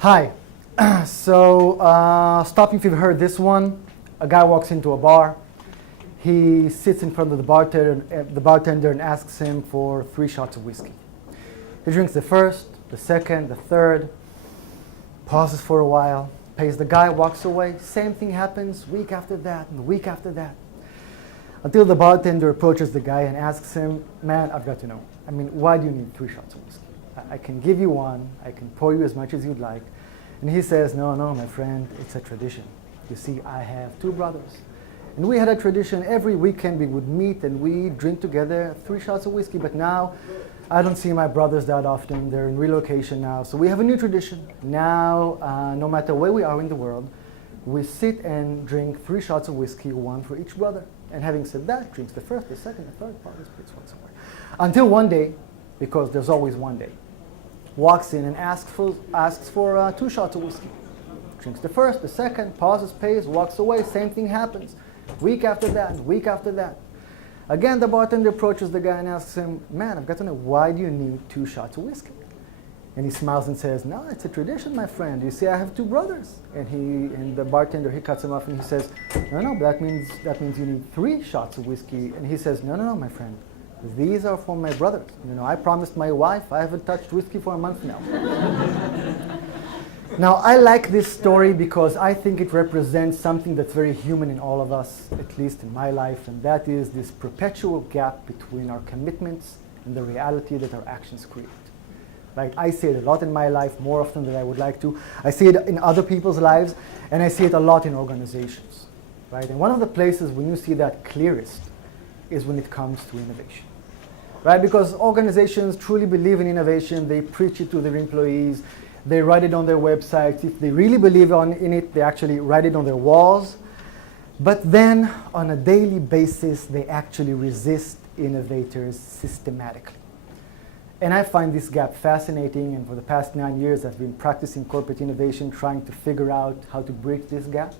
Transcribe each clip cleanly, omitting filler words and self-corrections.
Hi. Stop if you've heard this one. A guy walks into a bar. He sits in front of the bartender and asks him for 3 shots of whiskey. He drinks the first, the second, the third, pauses for a while, pays the guy, walks away. Same thing happens week after that and the week after that. Until the bartender approaches the guy and asks him, man, I've got to know. Why do you need 3 shots of whiskey? I can give you one, I can pour you as much as you'd like. And he says, no, my friend, it's a tradition. You see, I have 2 brothers. And we had a tradition, every weekend we would meet and we drink together 3 shots of whiskey. But now, I don't see my brothers that often. They're in relocation now. So we have a new tradition. Now, no matter where we are in the world, we sit and drink 3 shots of whiskey, 1 for each brother. And having said that, drinks the first, the second, the third, pauses, puts one somewhere. Until one day, because there's always one day, walks in and asks for 2 shots of whiskey. Drinks the first, the second, pauses, pays, walks away. Same thing happens. Week after that, week after that. Again, the bartender approaches the guy and asks him, man, I've got to know, why do you need 2 shots of whiskey? And he smiles and says, no, it's a tradition, my friend. You see, I have 2 brothers. And the bartender, he cuts him off and he says, no, that means you need 3 shots of whiskey. And he says, no, my friend. These are for my brothers. I promised my wife I haven't touched whiskey for a month now. Now, I like this story because I think it represents something that's very human in all of us, at least in my life, and that is this perpetual gap between our commitments and the reality that our actions create. Right? I see it a lot in my life, more often than I would like to. I see it in other people's lives, and I see it a lot in organizations. Right? And one of the places when you see that clearest is when it comes to innovation. Right? Because organizations truly believe in innovation, they preach it to their employees, they write it on their websites. If they really believe in it, they actually write it on their walls. But then, on a daily basis, they actually resist innovators systematically. And I find this gap fascinating, and for the past 9 years, I've been practicing corporate innovation, trying to figure out how to bridge this gap.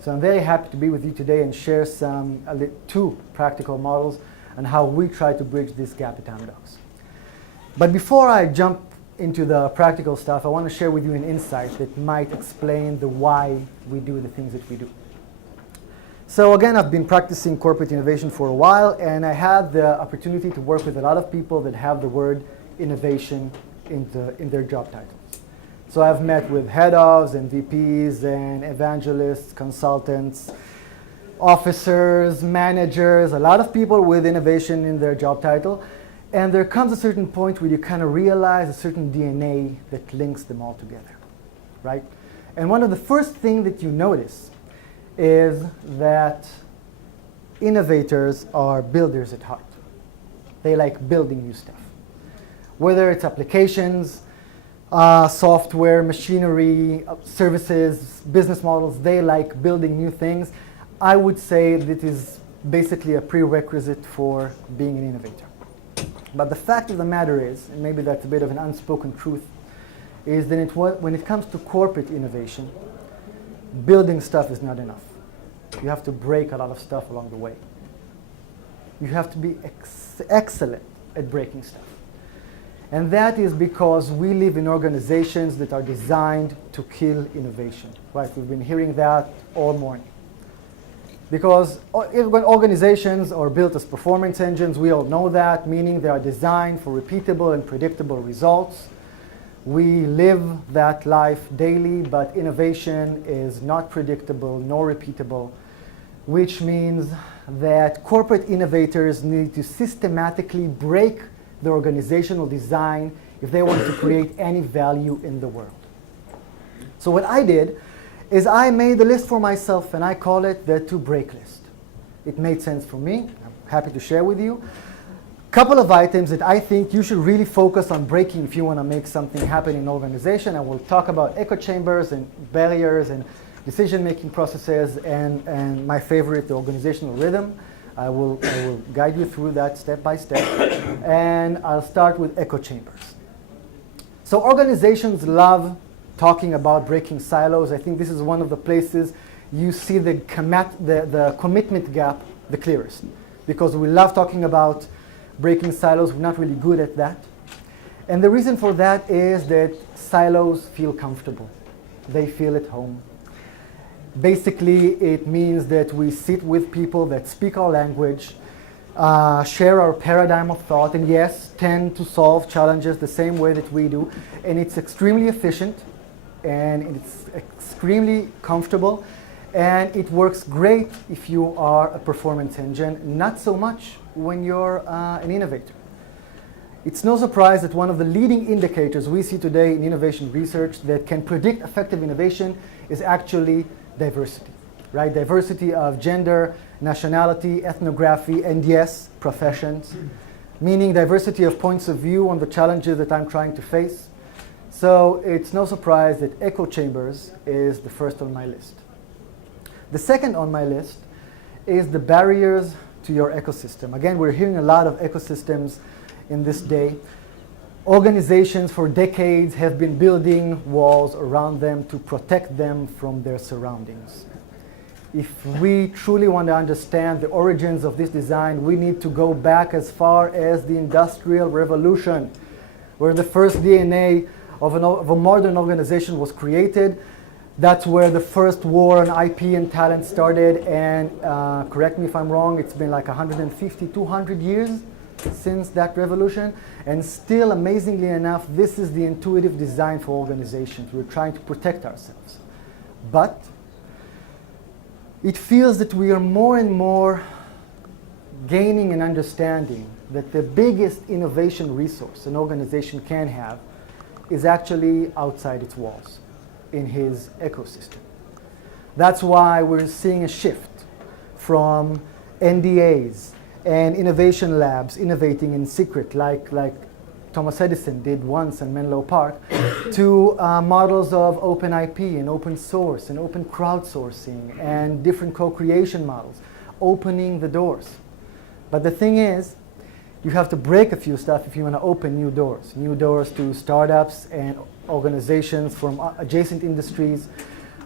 So I'm very happy to be with you today and share 2 practical models on how we try to bridge this gap at Amdocs. But before I jump into the practical stuff, I want to share with you an insight that might explain the why we do the things that we do. So again, I've been practicing corporate innovation for a while, and I had the opportunity to work with a lot of people that have the word innovation in their job titles. So I've met with head ofs and VPs and evangelists, consultants, officers, managers, a lot of people with innovation in their job title. And there comes a certain point where you kind of realize a certain DNA that links them all together, right? And one of the first things that you notice is that innovators are builders at heart. They like building new stuff. Whether it's applications, software, machinery, services, business models, they like building new things. I would say that is basically a prerequisite for being an innovator. But the fact of the matter is, and maybe that's a bit of an unspoken truth, is that when it comes to corporate innovation, building stuff is not enough. You have to break a lot of stuff along the way. You have to be excellent at breaking stuff. And that is because we live in organizations that are designed to kill innovation. Right? We've been hearing that all morning. Because when organizations are built as performance engines, we all know that, meaning they are designed for repeatable and predictable results. We live that life daily, but innovation is not predictable nor repeatable, which means that corporate innovators need to systematically break the organizational design if they want to create any value in the world. So what I did is I made a list for myself, and I call it the to-break list. It made sense for me. I'm happy to share with you. A couple of items that I think you should really focus on breaking if you want to make something happen in an organization. And we'll talk about echo chambers and barriers and decision-making processes and my favorite, the organizational rhythm. I will guide you through that step by step. And I'll start with echo chambers. So organizations love talking about breaking silos. I think this is one of the places you see the commitment gap the clearest. Because we love talking about breaking silos, we're not really good at that. And the reason for that is that silos feel comfortable. They feel at home. Basically, it means that we sit with people that speak our language, share our paradigm of thought, and yes, tend to solve challenges the same way that we do. And it's extremely efficient, and it's extremely comfortable, and it works great if you are a performance engine, not so much when you're an innovator. It's no surprise that one of the leading indicators we see today in innovation research that can predict effective innovation is actually diversity, right? Diversity of gender, nationality, ethnography, and yes, professions, meaning diversity of points of view on the challenges that I'm trying to face. So it's no surprise that echo chambers is the first on my list. The second on my list is the barriers to your ecosystem. Again, we're hearing a lot of ecosystems in this day. Organizations for decades have been building walls around them to protect them from their surroundings. If we truly want to understand the origins of this design, we need to go back as far as the Industrial Revolution, where the first DNA of a modern organization was created. That's where the first war on IP and talent started, and correct me if I'm wrong, it's been like 150, 200 years since that revolution, and still, amazingly enough, this is the intuitive design for organizations. We're trying to protect ourselves. But it feels that we are more and more gaining an understanding that the biggest innovation resource an organization can have is actually outside its walls, in his ecosystem. That's why we're seeing a shift from NDAs and innovation labs innovating in secret, like Thomas Edison did once in Menlo Park, to models of open IP and open source and open crowdsourcing and different co-creation models, opening the doors. But the thing is, you have to break a few stuff if you want to open new doors to startups and organizations from adjacent industries,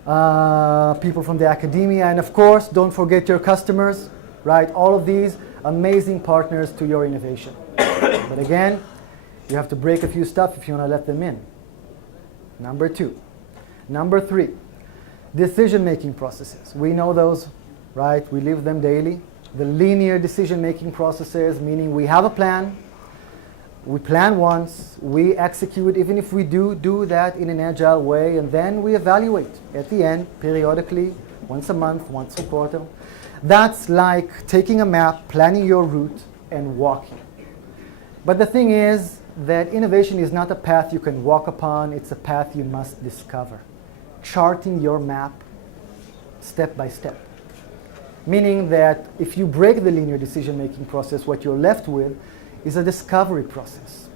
people from the academia, and of course, don't forget your customers, right? All of these amazing partners to your innovation. But again, you have to break a few stuff if you want to let them in. Number two. Number three, decision-making processes. We know those, right? We live them daily. The linear decision-making processes, meaning we have a plan, we plan once, we execute, even if we do that in an agile way, and then we evaluate at the end, periodically, once a month, once a quarter. That's like taking a map, planning your route, and walking. But the thing is that innovation is not a path you can walk upon, it's a path you must discover. Charting your map step by step. Meaning that if you break the linear decision-making process, what you're left with is a discovery process,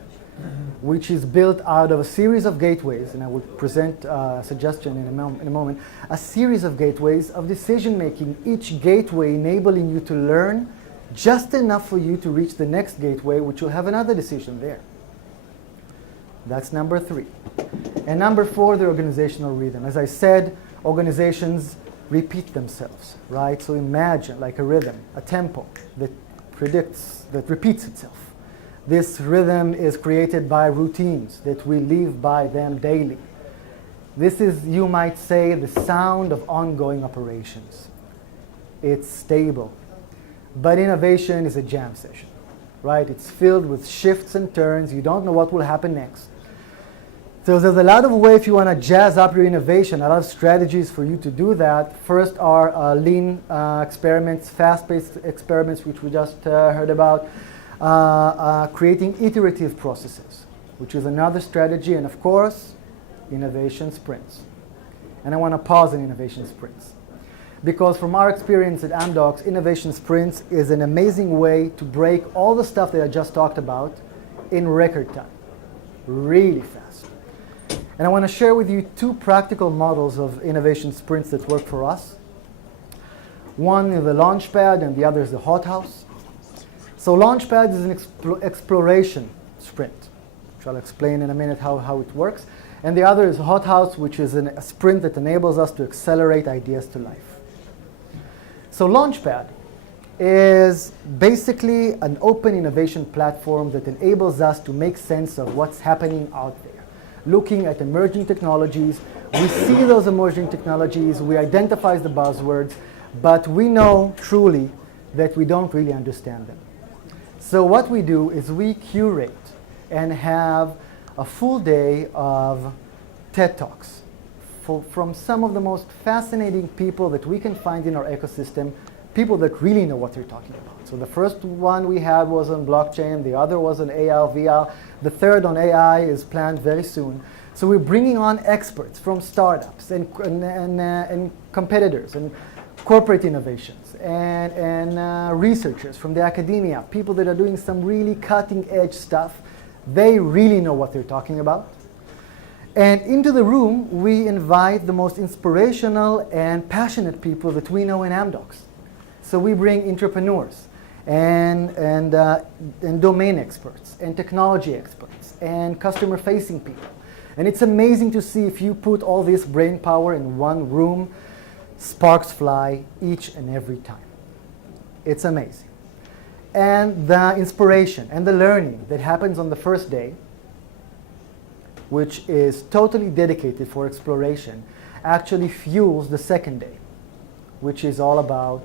which is built out of a series of gateways, and I will present a suggestion in a moment, a series of gateways of decision-making, each gateway enabling you to learn just enough for you to reach the next gateway, which will have another decision there. That's number three. And number four, the organizational rhythm. As I said, organizations repeat themselves, right? So imagine like a rhythm, a tempo that repeats itself. This rhythm is created by routines that we live by them daily. This is, you might say, the sound of ongoing operations. It's stable. But innovation is a jam session, right? It's filled with shifts and turns. You don't know what will happen next. So there's a lot of ways if you want to jazz up your innovation, a lot of strategies for you to do that. First are lean experiments, fast-paced experiments, which we just heard about. Creating iterative processes, which is another strategy, and of course, innovation sprints. And I want to pause on innovation sprints. Because from our experience at Amdocs, innovation sprints is an amazing way to break all the stuff that I just talked about in record time, really fast. And I want to share with you two practical models of innovation sprints that work for us. One is the Launchpad and the other is the Hothouse. So Launchpad is an exploration sprint, which I'll explain in a minute how it works. And the other is Hothouse, which is a sprint that enables us to accelerate ideas to life. So Launchpad is basically an open innovation platform that enables us to make sense of what's happening out there. Looking at emerging technologies, we see those emerging technologies, we identify the buzzwords, but we know truly that we don't really understand them. So what we do is we curate and have a full day of TED Talks from some of the most fascinating people that we can find in our ecosystem, people that really know what they're talking about. So the first one we had was on blockchain, the other was on AR, VR, the third on AI is planned very soon. So we're bringing on experts from startups and competitors and corporate innovations and researchers from the academia, people that are doing some really cutting edge stuff. They really know what they're talking about. And into the room, we invite the most inspirational and passionate people that we know in Amdocs. So we bring entrepreneurs and domain experts and technology experts and customer-facing people. And it's amazing to see if you put all this brain power in one room, sparks fly each and every time. It's amazing. And the inspiration and the learning that happens on the first day, which is totally dedicated for exploration, actually fuels the second day, which is all about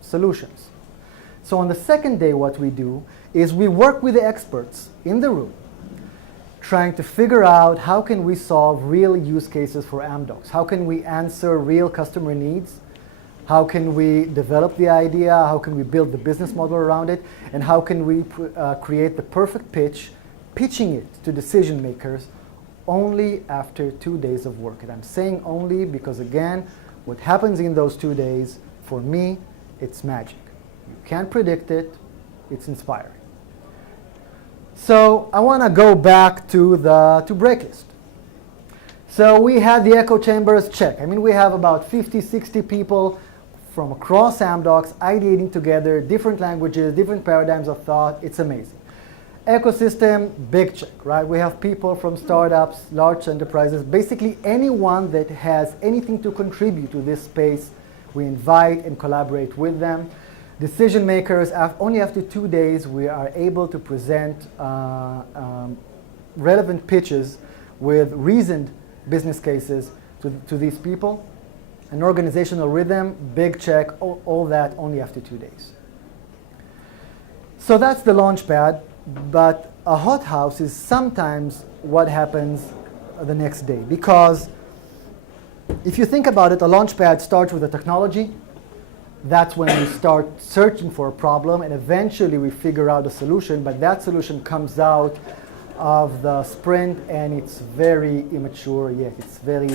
solutions. So on the second day, what we do is we work with the experts in the room, trying to figure out how can we solve real use cases for Amdocs? How can we answer real customer needs? How can we develop the idea? How can we build the business model around it? And how can we create the perfect pitch, pitching it to decision makers only after 2 days of work? And I'm saying only because, again, what happens in those 2 days, for me, it's magic. You can't predict it. It's inspiring. So I want to go back to the break list. So we had the echo chambers check. I mean, we have about 50, 60 people from across Amdocs ideating together, different languages, different paradigms of thought. It's amazing. Ecosystem, big check, right? We have people from startups, large enterprises, basically anyone that has anything to contribute to this space, we invite and collaborate with them. Decision makers, only after 2 days, we are able to present relevant pitches with reasoned business cases to these people. An organizational rhythm, big check, all that only after 2 days. So that's the launch pad, but a hothouse is sometimes what happens the next day. Because if you think about it, a launch pad starts with a technology. That's when we start searching for a problem, and eventually we figure out a solution, but that solution comes out of the sprint, and it's very immature yet. It's very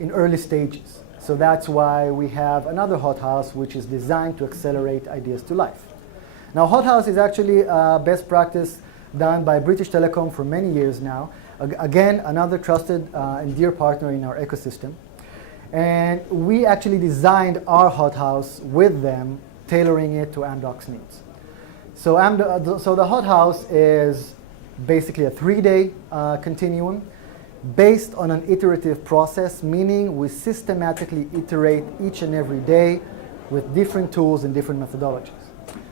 in early stages. So that's why we have another hothouse, which is designed to accelerate ideas to life. Now, hothouse is actually best practice done by British Telecom for many years now. Again, another trusted and dear partner in our ecosystem. And we actually designed our hothouse with them, tailoring it to Amdocs needs. So the hothouse is basically a 3-day continuum based on an iterative process, meaning we systematically iterate each and every day with different tools and different methodologies.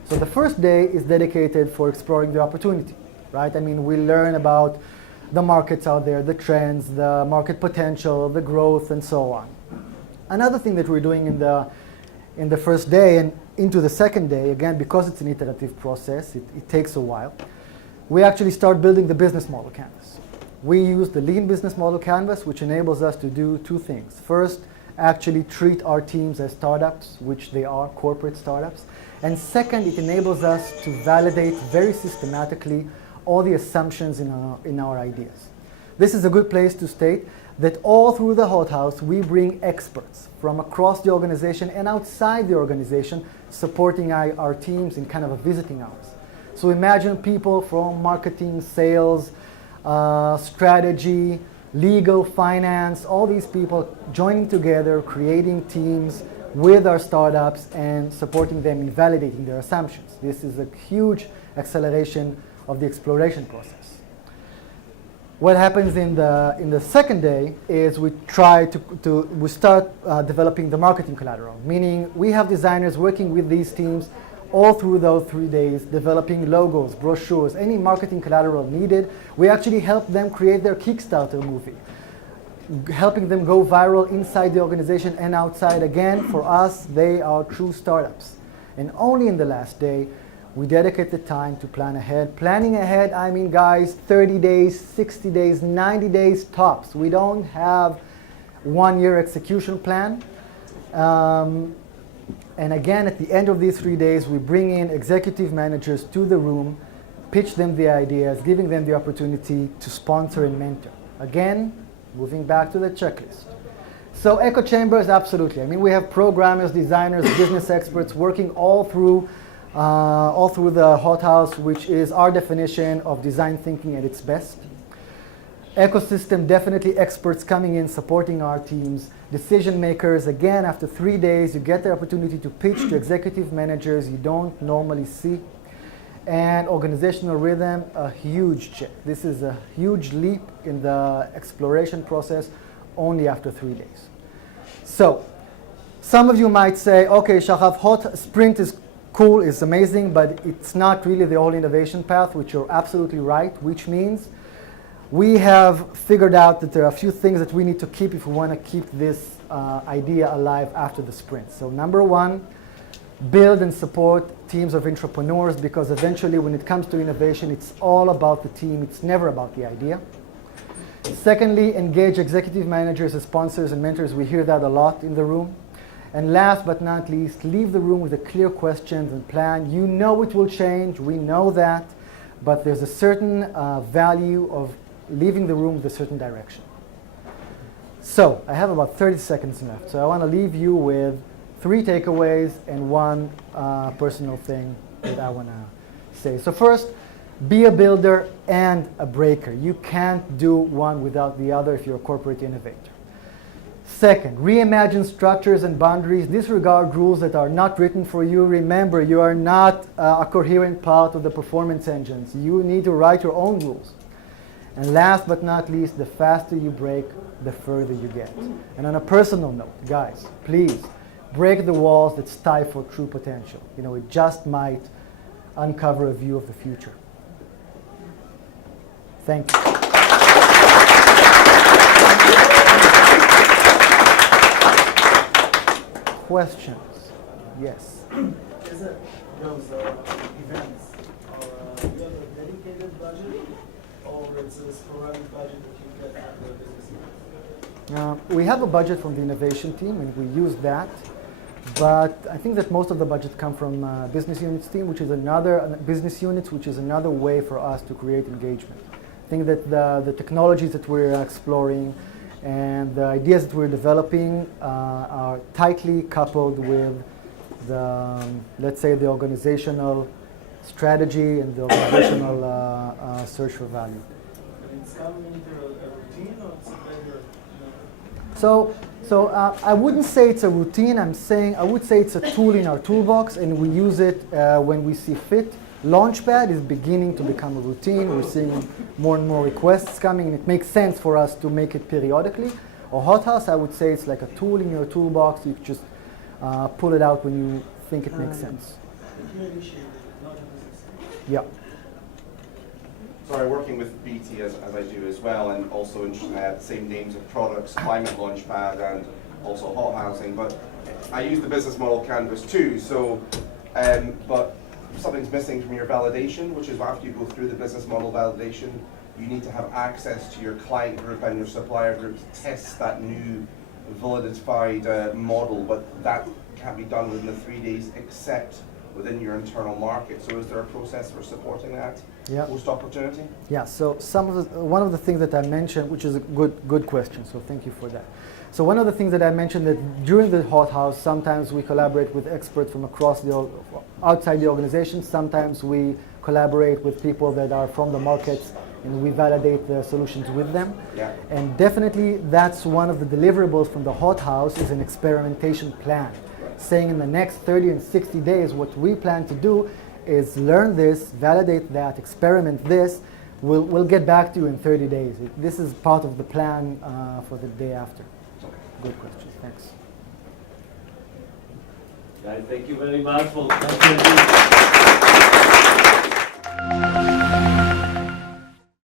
So the first day is dedicated for exploring the opportunity, right? I mean, we learn about the markets out there, the trends, the market potential, the growth, and so on. Another thing that we're doing in the first day and into the second day, again, because it's an iterative process, it takes a while, we actually start building the business model canvas. We use the lean business model canvas, which enables us to do 2 things. First, actually treat our teams as startups, which they are, corporate startups. And second, it enables us to validate very systematically all the assumptions in our ideas. This is a good place to state that all through the hothouse, we bring experts from across the organization and outside the organization supporting our teams in kind of a visiting hours. So imagine people from marketing, sales, strategy, legal, finance, all these people joining together, creating teams with our startups and supporting them in validating their assumptions. This is a huge acceleration of the exploration process. What happens in the second day is we try we start developing the marketing collateral, meaning we have designers working with these teams all through those 3 days, developing logos, brochures, any marketing collateral needed. We actually help them create their Kickstarter movie, helping them go viral inside the organization and outside. Again, for us, they are true startups. And only in the last day, we dedicate the time to plan ahead. Planning ahead, I mean, guys, 30 days, 60 days, 90 days tops. We don't have 1 year execution plan. And again, at the end of these 3 days, we bring in executive managers to the room, pitch them the ideas, giving them the opportunity to sponsor and mentor. Again, moving back to the checklist. So echo chambers, absolutely. I mean, we have programmers, designers, business experts working all through the hothouse, which is our definition of design thinking at its best. Ecosystem, definitely experts coming in, supporting our teams. Decision makers, again, after 3 days, you get the opportunity to pitch to executive managers you don't normally see. And organizational rhythm, a huge check. This is a huge leap in the exploration process only after 3 days. So, some of you might say, okay, Shachaf, hot sprint is cool, it's amazing, but it's not really the whole innovation path, which you're absolutely right, which means we have figured out that there are a few things that we need to keep if we want to keep this idea alive after the sprint. So number one, build and support teams of entrepreneurs, because eventually when it comes to innovation, it's all about the team, it's never about the idea. Secondly, engage executive managers as sponsors and mentors. We hear that a lot in the room. And last but not least, leave the room with a clear questions and plan. You know it will change, we know that, but there's a certain value of leaving the room with a certain direction. So, I have about 30 seconds left, so I want to leave you with 3 takeaways and 1 personal thing that I want to say. So first, be a builder and a breaker. You can't do one without the other if you're a corporate innovator. Second, reimagine structures and boundaries. Disregard rules that are not written for you. Remember, you are not a coherent part of the performance engines. You need to write your own rules. And last but not least, the faster you break, the further you get. And on a personal note, guys, please break the walls that stifle true potential. You know, it just might uncover a view of the future. Thank you. Questions? Yes. Is it those events are you have a dedicated budget, or it's a sporadic budget that you get from the business? We have a budget from the innovation team, and we use that. But I think that most of the budget come from business units team, which is another business units, which is another way for us to create engagement. I think that the technologies that we're exploring and the ideas that we're developing are tightly coupled with the, let's say, the organizational strategy and the organizational search for value. And it's coming into a routine, or it's a better, So I wouldn't say it's a routine. I would say it's a tool in our toolbox, and we use it when we see fit. Launchpad is beginning to become a routine. We're seeing more and more requests coming, and it makes sense for us to make it periodically. Or Hothouse, I would say it's like a tool in your toolbox. You just pull it out when you think it makes sense. you initiate it, not a business. Yeah. So I'm working with BT as I do as well, and also interested in same names of products, Climate Launchpad and also Hot Housing. But I use the business model canvas too. So, but something's missing from your validation, which is after you go through the business model validation, you need to have access to your client group and your supplier group to test that new validified model. But that can't be done within the 3 days, except within your internal market. So is there a process for supporting that post-opportunity? Yeah, so one of the things that I mentioned, which is a good question, so thank you for that. So one of the things that I mentioned that during the Hothouse, sometimes we collaborate with experts from outside the organization, sometimes we collaborate with people that are from the markets and we validate the solutions with them. Yeah. And definitely that's one of the deliverables from the Hothouse is an experimentation plan. Saying in the next 30 and 60 days, what we plan to do is learn this, validate that, experiment this, we'll get back to you in 30 days. This is part of the plan for the day after. Good question. Thanks. Guys, thank you very much for